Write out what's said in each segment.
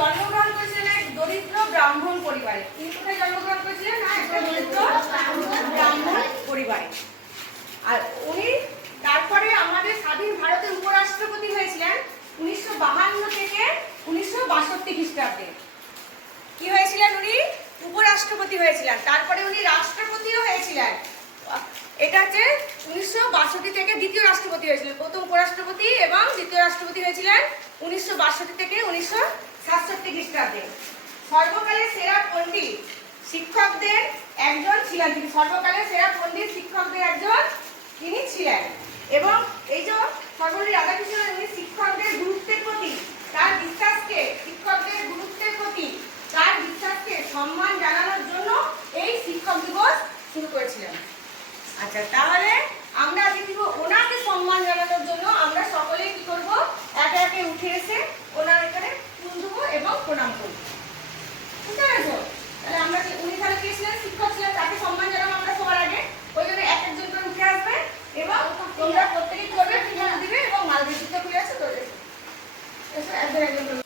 জন্মগ্রহণ করেছিলেন এক দরিদ্র ব্রাহ্মণ পরিবারে। তিনি কোথায় জন্মগ্রহণ করেছিলেন? না, একটা দরিদ্র ব্রাহ্মণ পরিবারে। আর উনি তারপরে আমাদের স্বাধীন ভারতের উপরাষ্ট্রপতি হয়েছিলেন 1952 থেকে 1962 খ্রিস্টাব্দে। কি হয়েছিলেন? উনি উপরাষ্ট্রপতি হয়েছিলেন। তারপরে উনি রাষ্ট্রপতিও হয়েছিলেন। এটা হচ্ছে 1962 থেকে দ্বিতীয় রাষ্ট্রপতি হয়েছিলেন। প্রথম উপরাষ্ট্রপতি এবং দ্বিতীয় রাষ্ট্রপতি হয়েছিলেন 1962 থেকে 1967 খ্রিস্টাব্দে। সর্বকালের সেরা পণ্ডিত শিক্ষকদের একজন ছিলেন তিনি। সর্বকালের সেরা পণ্ডিত শিক্ষকদের একজন তিনি ছিলেন। এবং এই যে সর্বপল্লী রাধাকৃষ্ণন, উনি শিক্ষকদের গুরুত্বের প্রতি তার বিশ্বাসকে, শিক্ষকদের গুরুত্বের প্রতি তার বিশ্বাসকে সম্মান জানানোর জন্য এই শিক্ষক দিবস শুরু করেছিলেন। আচ্ছা, তাহলে আমরা আজকে কি ওনাকে সম্মান জানানোর জন্য আমরা সকলেই কি করব? একে একে উঠে এসে ওনার এখানে ফুল দেবো এবং প্রণাম করব। বুঝতে পেরেছো? তাহলে আমরা উনি তাহলে কে ছিলেন? শিক্ষক ছিলেন, তাকে সম্মান জানাবো আমরা সবার আগে। ওই জন্য এক একজন করে উঠে আসবে এবং তোমরা প্রত্যেকেই করবে, ফুল দিবে এবং মালবেশিতে খুলে আছে তো এসো একজন একজন করে।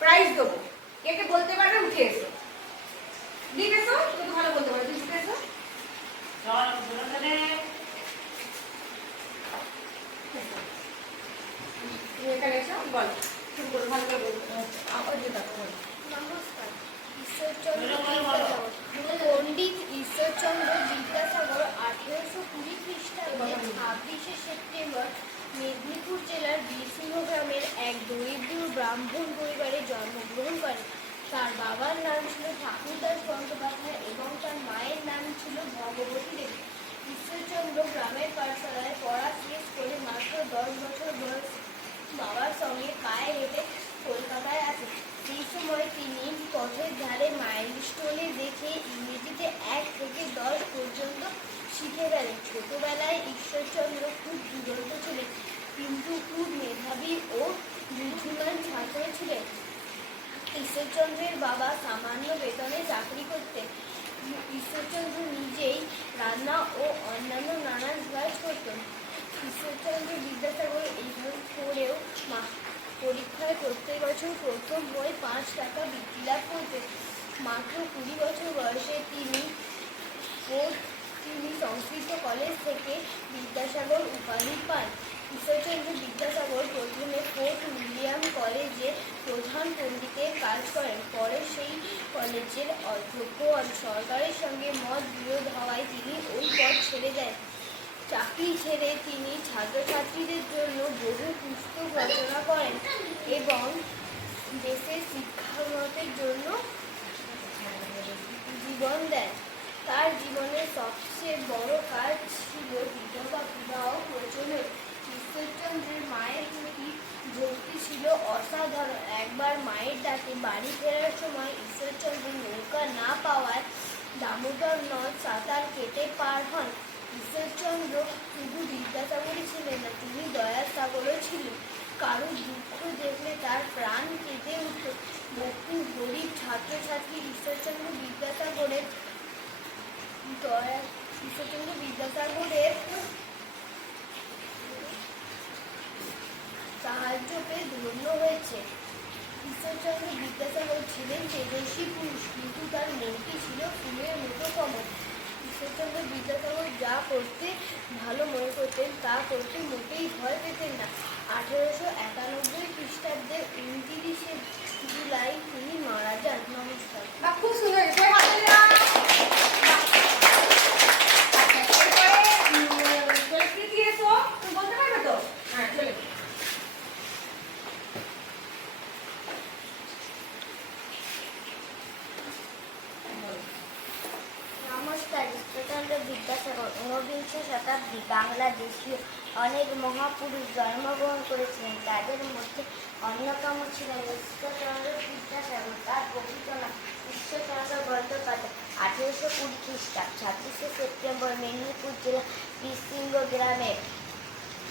প্রাইজ দেবো। কে কে বলতে পারবে উঠে এসো। লিখ এসো, তুমি ভালো বলতে পারবে। লিখতে এসো। তুমি এখানে এসো, বল। শুরু করো, ভালো করে বলতে। নমস্কার। পণ্ডিত ঈশ্বরচন্দ্র বিদ্যাসাগর 1820 খ্রিস্টাব্দে 26শে সেপ্টেম্বর মেদিনীপুর জেলার বীরসিংহ গ্রামের এক দরিদ্র ব্রাহ্মণ পরিবারে জন্মগ্রহণ করেন। তার বাবার নাম ছিল ঠাকুরদাস বন্দ্যোপাধ্যায় এবং তার মায়ের নাম ছিল ভগবতী দেবী। ঈশ্বরচন্দ্র গ্রামের পাঠশালায় পড়া শেষ করে মাত্র 10 বছর বয়স বাবার সঙ্গে পায়ে হেঁটে কলকাতায় আসেন। সেই সময় তিনি পথের ধারে মাইলস্টোনে দেখে ইংরেজিতে 1 থেকে 10 পর্যন্ত শিখে গেলেন। ছোটবেলায় ঈশ্বরচন্দ্র খুব দুরন্ত ছিলেন, কিন্তু খুব মেধাবী ও বুদ্ধিমান ছাত্র ছিলেন। ঈশ্বরচন্দ্রের বাবা সামান্য বেতনে চাকরি করতেন। ঈশ্বরচন্দ্র নিজেই রান্না ও অন্যান্য নানান কাজ করতেন। ঈশ্বরচন্দ্র বিদ্যাসাগর এইভাবে পড়েও পরীক্ষায় প্রত্যেক বছর প্রথম বই 5 টাকা বৃত্তি লাভ করতেন। মাত্র 20 বছর বয়সে তিনি সংস্কৃত কলেজ থেকে বিদ্যাসাগর উপাধি পান। ঈশ্বরচন্দ্র বিদ্যাসাগর প্রথমে ফোর্ট উইলিয়াম কলেজে প্রধান পণ্ডিতের কাজ করেন। পরে সেই কলেজের অধ্যক্ষ সরকারের সঙ্গে মত বিরোধ হওয়ায় তিনি ওই পদ ছেড়ে দেন। চাকরি ছেড়ে তিনি ছাত্রছাত্রীদের জন্য বহু পুস্তক রচনা করেন এবং দেশের শিক্ষাগতের জন্য জীবন দেন। তার জীবনের সবচেয়ে বড় কাজ ছিল বিধবা বিবাহ প্রচলন। ঈশ্বরচন্দ্রের মায়ের প্রতি ভক্তি ছিল অসাধারণ। একবার মায়ের ডাকে বাড়ি ফেরার সময় ঈশ্বরচন্দ্র নৌকা না পাওয়ায় দামোদর নদ সাঁতার কেটে পার হন। ঈশ্বরচন্দ্র শুধু বিদ্যাসাগরই ছিলেন না, তিনি দয়ার সাগরও ছিলেন। কারো দুঃখ দেখলে তার প্রাণ কেঁপে উঠত। বহু গরিব ছাত্রছাত্রী ঈশ্বরচন্দ্র বিদ্যাসাগরের সাহায্য পেয়ে ধন্য হয়েছে। ঈশ্বরচন্দ্র বিদ্যাসাগর ছিলেন তেজস্বী পুরুষ, কিন্তু তার মনটি ছিল ফুলের মতো কোমল। ঈশ্বরচন্দ্র বিদ্যাসাগর যা করতে ভালো মনে করতেন তা করতে মোটেই ভয় পেতেন না। 1891 খ্রিস্টাব্দে 29শে জুলাই তিনি মারা যান। নমস্কার। খুব সুন্দর। এরপরে হাতে দেওয়া। এরপরে কি দিয়েছো তুমি বলতে পারবে তো? হ্যাঁ, চলে। নমস্কার। ঈশ্বরচন্দ্র বিদ্যাসাগর 19বিংশ শতাব্দী বাংলাদেশীয় অনেক মহাপুরুষ জন্মগ্রহণ করেছিলেন। তাদের মধ্যে অন্যতম ছিলেন ঈশ্বরচন্দ্র বিদ্যাসাগর। তার প্রকৃত নাম ঈশ্বরচন্দ্র বন্দ্যোপাধ্যায়। 1820 খ্রিস্টাব্দ 26শে সেপ্টেম্বর মেদিনীপুর জেলা বীরসিংহ গ্রামে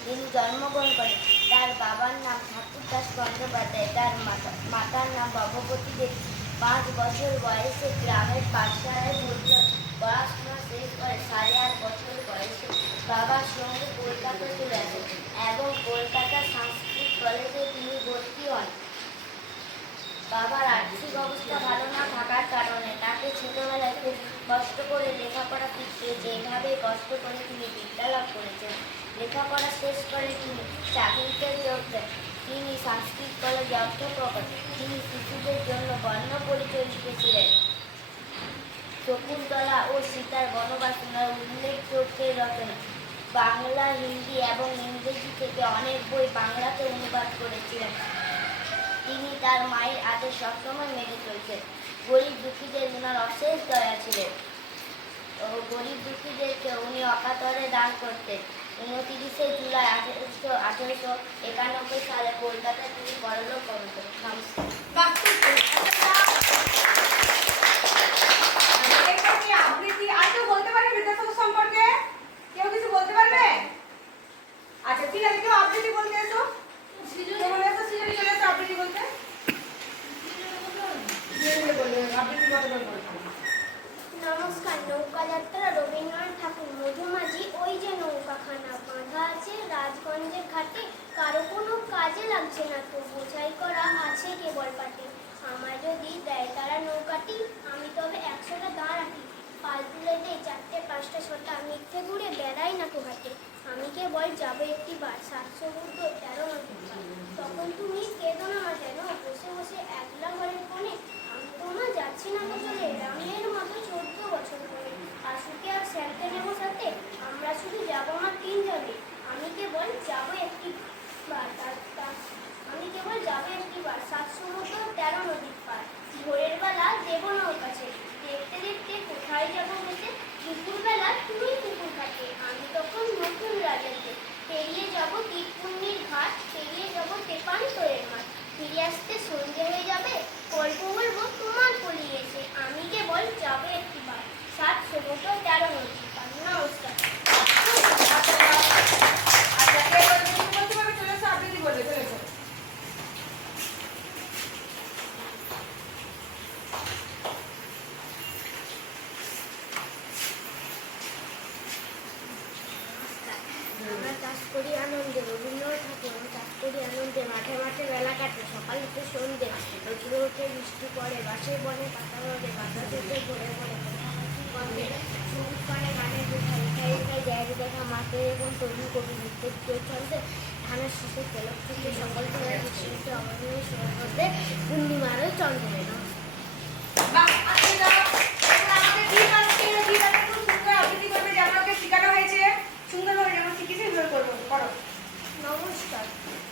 তিনি জন্মগ্রহণ করেন। তার বাবার নাম ঠাকুরদাস বন্দ্যোপাধ্যায়, তার মাতার নাম ভগবতী দেবী। 5 বছর বয়সে গ্রামের পাঠশালায় ভর্তি হন। পড়াশোনা শেষ করে 8.5 বছর বয়সে বাবার সঙ্গে কলকাতা চলে আসেন এবং কলকাতা সংস্কৃত কলেজে তিনি ভর্তি হন। বাবার আর্থিক অবস্থা ভালো না থাকার কারণে তাকে ছোটবেলায় খুব কষ্ট করে লেখাপড়া শিখতে হয়েছে। এভাবে কষ্ট করে তিনি বিদ্যা লাভ করেছেন। লেখাপড়া শেষ করে তিনি চাকরিতে যোগ দেন। তিনি সংস্কৃত কলেজে অধ্যাপক হন। তিনি শিশুদের জন্য বর্ণ পরিচয় লিখেছিলেন। শকুন্তলা ও সীতার বনবাসনার উল্লেখযোগ্য রচনা। বাংলা, হিন্দি এবং ইংরেজি থেকে অনেক বই বাংলাতে অনুবাদ করেছিলেন। তিনি তার মায়ের আদেশ সবসময় মেনে চলতেন। গরিব দুঃখীদের উনার অশেষ দয়া ছিলেন। গরিব দুঃখীদেরকে উনি অকাতরে দান করতেন। 29শে জুলাই 1891 সালে কলকাতায় তিনি পরলোক গমন করেন। আবৃত্তি আর কেউ বলতে পারবে বিদ্যাসাগর সম্পর্কে? কেউ কিছু বলতে পারবে? আচ্ছা, ঠিক আছে। কেউ আবৃত্তি বলতে এসো। কেমন এসো? সৃজনী চলে এসো আবৃত্তি বলতে। আবৃত্তি কত বলতে? নমস্কার। নৌকাযাত্রা রবীন্দ্রনাথ ঠাকুর। মধুমাঝি ওই যে নৌকাখানা বাঁধা আছে রাজগঞ্জের ঘাটে, কারো কোনো কাজে লাগছে না তো, বোঝাই করা আছে কেবল পাটে। আমায় যদি দেয় তারা নৌকাটি, আমি তবে 100টা দাঁড়াটি। পাল তুলে দেয় 4টে 5টা 6টা, মিথ্যে ঘুরে বেড়াই না তো হাটে। আমি কেবল যাবো একটি বার 7 সমুদ্র 13 নদী পার। তখন তুমি কেঁদো না মা যেন, বসে বসে একলা ঘরের কোণে। আমি তো মা যাচ্ছি না তো চলে, রামের মতো 14 বছর পরে। আশুকে আর শ্যামকে নেবো সাথে, আমরা শুধু যাবো আমার 3 জনে। আমি কেবল যাবো একটি বার 7 সমুদ্র 13 নদী পার। ভোরের বেলা দেবো নৌকা ছেড়ে, দেখতে দেখতে কোথায় যাবো হেঁটে। দুপুরবেলা তুমি পুকুর ঘাটে, আমি তখন নতুন রাজাতে। পেরিয়ে যাবো তীরপুণ্যির ঘাট, পেরিয়ে যাবো তেপান্তরের মাঠ। ফিরে আসতে সন্ধে হয়ে যাবে, গল্প বলবো তোমার পলিয়েছে। আমি কেবল যাবো একটি বার 7 সমুদ্র 13 নদী পার। নমস্কার। আচ্ছা, কেউ বলতে পারবে? চলে এসো আবৃত্তি বলবে। চলে এসো। আমরা চাষ করি আনন্দে, রবীন্দ্রনাথ ঠাকুর। আমরা চাষ করি আনন্দে, মাঠে মাঠে বেলা কাটে, সকাল হতে সন্ধে। রোদ্র ওঠে, বৃষ্টি পড়ে, বাসে বনে পাতা রোদে, বাতাস উঠে ভরে ভরে কন্দে। সবুজ পানে গানের দেখা, রেখায় রেখায় জায়গা দেখা, মাঠে এবং তরুণ কবি নৃত্যের কেউ চলতে। ধানের শেষে তেলক থেকে সকল থেকে বৃষ্টিতে অবদানে শুরু করতে পূর্ণিমারও চন্দ্রে। বাহ, আজকে যাও। এখন আমাদের গীত আসছে, গীত আসতে খুব সুন্দর আবৃত্তি করবে, যেমন ওকে শেখানো হয়েছে। সুন্দরভাবে যেমন শিখেছি ওইভাবে করবো। করো। নমস্কার।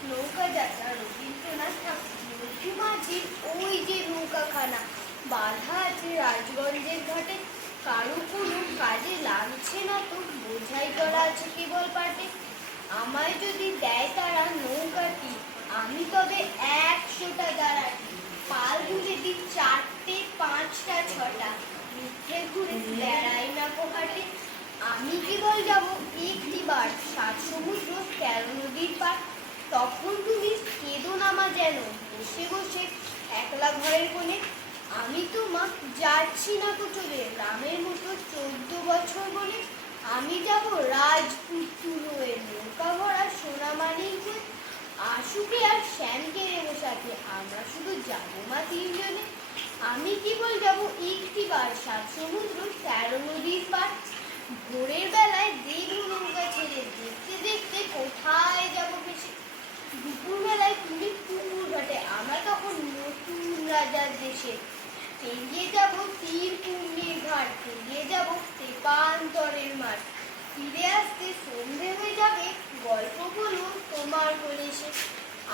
নৌকা যাত্রা রবীন্দ্রনাথ ঠাকুর। মধুমাঝির ওই যে নৌকাখানা বাঁধা আছে রাজগঞ্জের ঘাটে, কারো কোনো কাজে লাগছে না তো, বোঝাই করা আছে কেবল পাটে। আমায় যদি দেয় তারা নৌকাটি, আমি তবে 100টা দাঁড়াটি। পাল তুলে দিই 4টে 5 5টা 6টা মিথ্যে ঘুরে বেড়াই না পোহাটে। আমি কেবল যাব একটিবার 7 সমুদ্র 13 নদীর পার। তখন তুমি কেঁদো না মা যেন বসে বসে একলা ঘরের কোণে। আমি তোমা যাচ্ছি না তো চলে রামের মতো 14 বছর বলে। আমি যাব রাজপুত্র হয়ে নৌকা ভরা সোনামানির হয়ে। আশুকে আর শ্যামকে নেবো সাথে, আমরা শুধু যাবো মা 3 জনে। আমি কেবল যাব একটিবার 7 সমুদ্র 13 নদীর পার। ভোরের বেলায় দেখবো নৌকা ছেড়ে দেখতে দেখতে কোথায় যাব ভেসে। দুপুর বেলায় তুমি পুকুর ঘাটে, আমরা তখন নতুন রাজার দেশে। পেরিয়ে যাব তীর পুণ্যের ঘাট, পেরিয়ে যাব তেপান্তরের মাঠ। ফিরে আসতে সন্ধে হয়ে যাবে, গল্প বলবো তোমার কোলে এসে।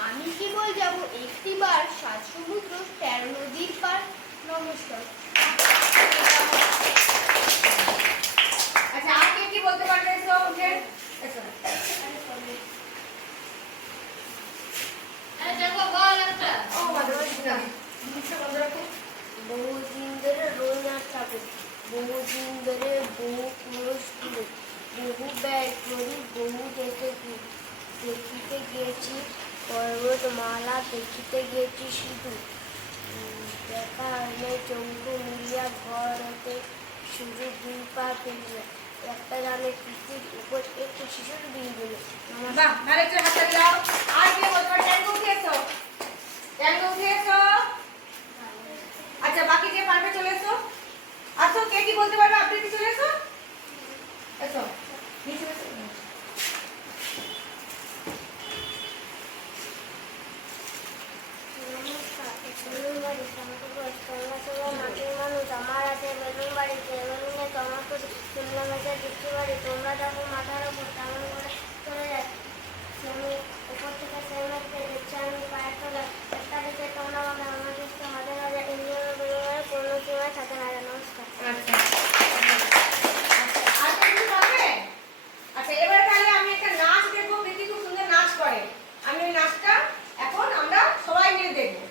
আমি কেবল যাব একটিবার 7 সমুদ্র 13 নদীর পার। নমস্কার। আচ্ছা, আপনি কি বলতে পারবেন? এসো, উঠে এসো। ও মাধব, বহুদিন ধরে রবীন্দ্রনাথ ঠাকুর, বহুদিন ধরে বহু পুরস্কৃত, বহু ব্যয় করি বহু দেখেছি। দেখিতে গিয়েছি পর্বতমালা, দেখিতে গিয়েছি শুধু দেখা হইলে চৌকো মিলিয়া ঘর হতে শুধু 2 পা ফেলিয়া একটা গ্রামের কৃষির উপর একটু শিশুর বিন্দু। বাহ, নারে একটু হাততালি দাও। আর কে বলতে পারে? ট্যাঙ্গো উঠে এসো, ট্যাঙ্গো উঠে এসো। আচ্ছা, বাকি যে পারবে চলে এসো। আসো, কে কি বলতে পারবে? আপনি কি চলে এসো, এসো নিচে এসো। মাটির মানুষ আমার আছে বেলুন বাড়িতে, বেলুনে জমা করি শুনলাম এটা দেখতে পারি। তোমরা যখন মাথার উপর তেমন করে চলে যায়, আমি উপর থেকে সেমেটকে দেখছি আমি পায়ের তলায়। একটা দিকে তোমরা আমাকে আমার দেশকে হাজার হাজার ইন্ডিয়ান বেলুনের কোনো সীমায় থাকে না। নমস্কার। আচ্ছা, আর কিছু পারবে? আচ্ছা, এবার তাহলে আমি একটা নাচ দেখবো। প্রীতি খুব সুন্দর নাচ করে। আমি ওই নাচটা এখন আমরা সবাই মিলে দেখবো।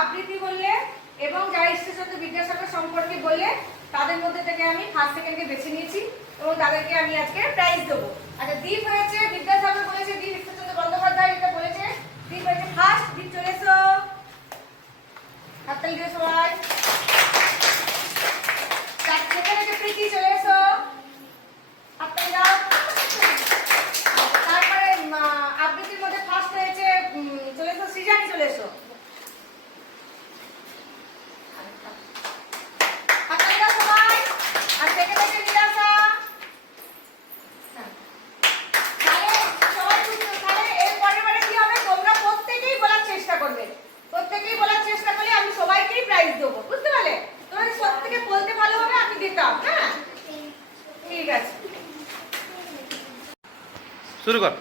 আবৃত্তি বললে এবং যারা ঈশ্বরচন্দ্র বিদ্যাসাগর সম্পর্কে বললে তাদের মধ্যে থেকে আমি ফার্স্ট সেকেন্ডকে বেছে নিয়েছি এবং তাদেরকে আমি আজকে প্রাইজ দেবো। আচ্ছা, দীপ হয়েছে বিদ্যাসাগর বলেছে, দীপ ঈশ্বরচন্দ্র বন্দ্যোপাধ্যায় এটা বলেছে, দীপ হয়েছে ফার্স্ট। দীপ চলে এসো, হাততালি দিয়ে সবাই। সেখানে যে প্রীতি চলে এসো, হাততালি দাও। তারপরে আবৃত্তির মধ্যে ফার্স্ট হয়েছে চলে এসো সৃজানি, চলে এসো। প্রত্যেকেই বলার চেষ্টা করলে আমি সবাইকেই প্রাইজ দেবো, বুঝতে পারলে? তোমাদের সব থেকে বলতে ভালো হবে, আমি দিতাম। হ্যাঁ, ঠিক আছে, শুরু কর।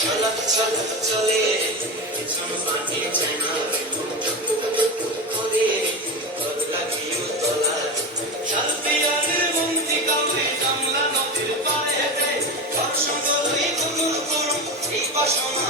ঝলক ঝলক চলে পিছন পানি চেনা করে বদলা গিয়ে তোলা শালপিয়ারের মন্ত্রী কাউরে জামলা নদীর পাড়ে হেঁটে দর্শন করুই গুনুর করুন এই বাসনা